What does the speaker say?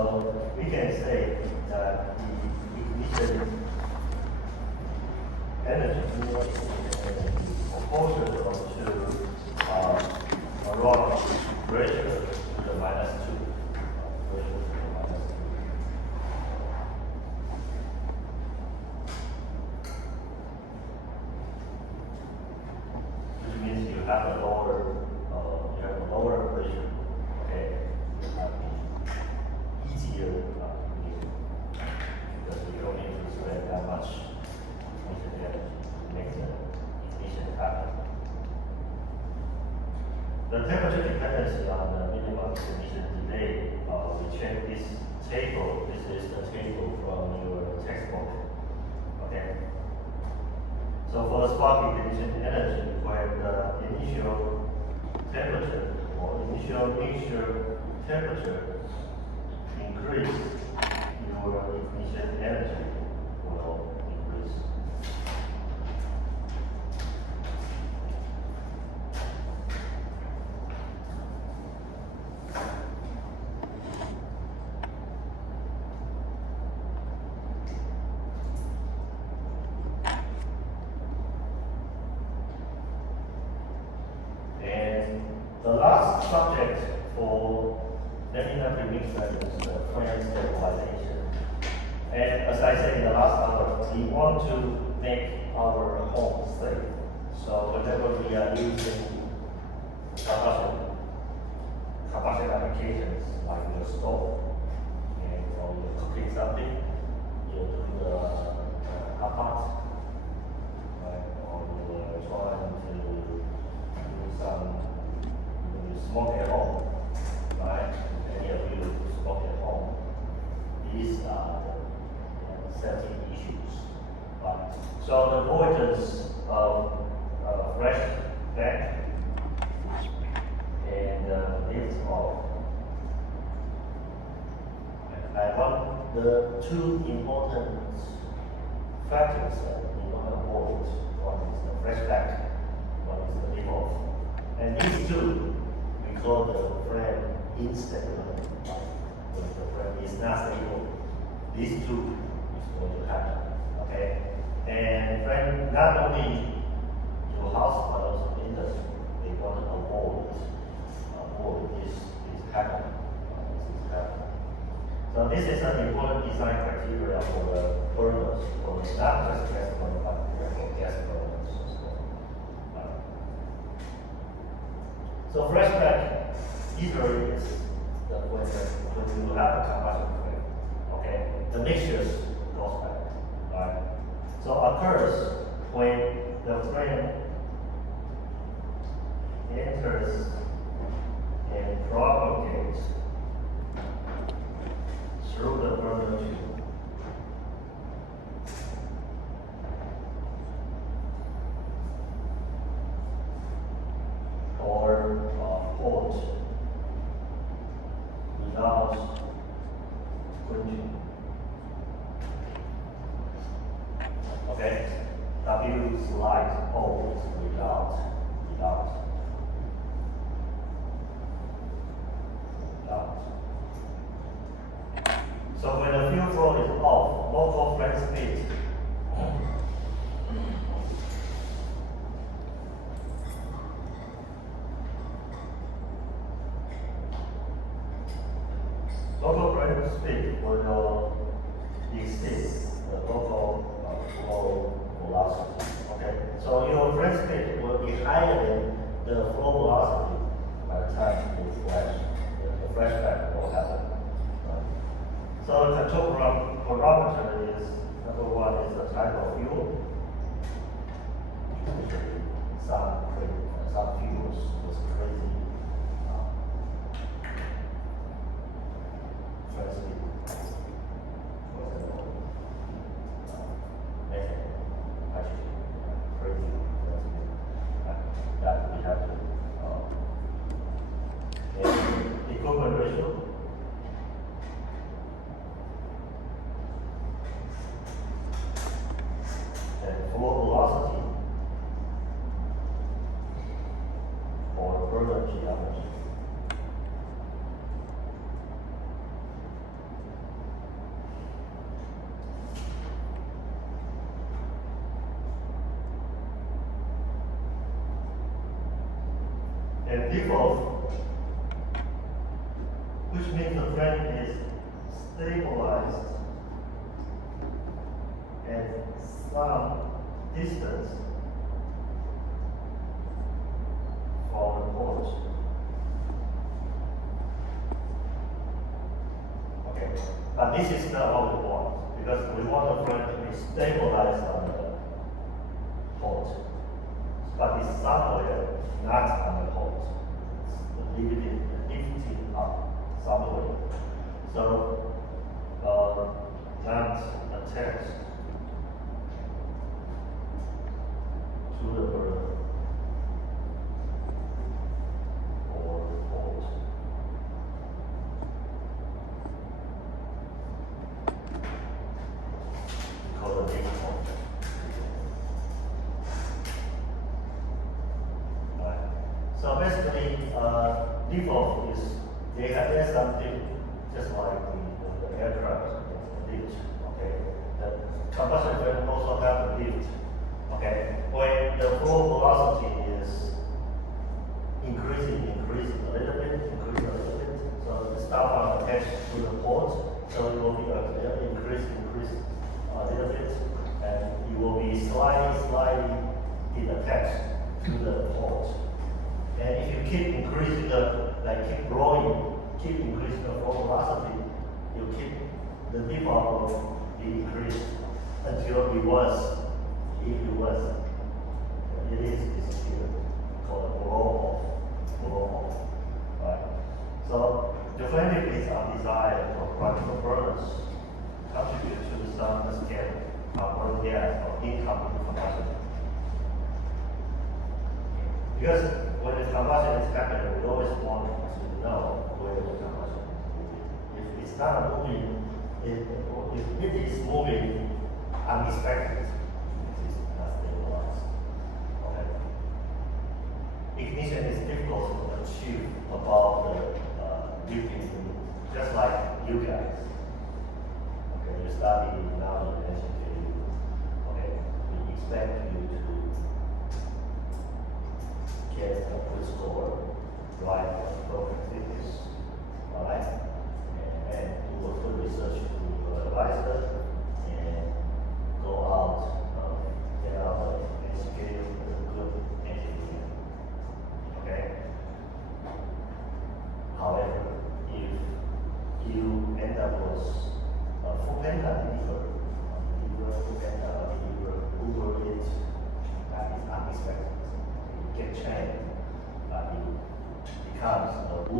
So we can say that the ignition energy proportional to around ratio to the minus 2. Ratio to the minus 2. Which means you have a lower pressure. Okay, easier because you don't need to spend that much energy to make the ignition happen. The temperature dependency on the minimum ignition delay, we check this table. This is the table from your textbook. Okay. So for the spark ignition energy, when the initial temperature or initial mixture temperature increase, your ignition energy will increase. And the last subject for laminate premixer is the flame stabilization. And as I said in the last hour, we want to make our home safe. So whenever we are using combustion applications like your stove, and or you're cooking something, you're doing the hot pot, right? Or you're trying to do some, you smoke at home, right? Any of you smoke at home. These are the safety issues, right? So the avoidance of fresh back and lift off. I want the two important factors that you want to avoid. One is the fresh back, one is the lift off. And these two, we call the frame instable. When the frame is not stable, these two is going to happen. Okay? And frame, not only your house but also industry, they want to avoid this happening. So this is an important design criteria for the burners, for not just gas burners, but for gas burners as well. So fresh back usually is when you have a combustion flame, okay, the mixtures goes back, right? So occurs when the flame enters and propagates through the burner tube. Or port without quenching. Okay? W slide port without. So when the fuel flow is off, local flame speed will exceed the local flow velocity. Okay, so your flame speed will be higher than the flow velocity by the time you flash. The flashback will happen. So the control parameter is, number one is the type of fuel. Usually some fuels with crazy flame speed. For example, methane, hydrogen, crazy flame speed. That we have to and equivalent ratio. And flow velocity or burner geometry. And default, which means the frame is stabilized at some distance from the port. Okay, but this is not what we want, because we want the frame to be stabilized on the port, but it's somewhere not on the port. It's lifted up somewhere. So not attached to the burner or port. Call the default. Alright. So basically, default is there's something just like the aircraft, the lift. Okay, the combustion frame also have a lift. Okay, when the flow velocity is increasing a little bit, so the stuff are attached to the port, so it will be increase a little bit, and it will be slightly attached to the port. And if you keep increasing keep growing, keep increasing the flow velocity, you keep the default will be increased until it was. If it was, it is here called a blow off, right? So the frame is designed for practical purpose, contribute to some scale of oil gas or incoming combustion. Because when the combustion is happening, we always want to know where the combustion is. If it's not moving, if it is moving unexpected, ignition is difficult to achieve above the lifting, just like you guys. Okay, you study now you mentioned okay, we expect you to get a good score, right? Program fitness, alright, and do a good research with your advisor and go out, get out and schedule a good engineer. Okay. However, if you end up with a full panda deliver Uber it, that is unexpected. You get changed, but it becomes a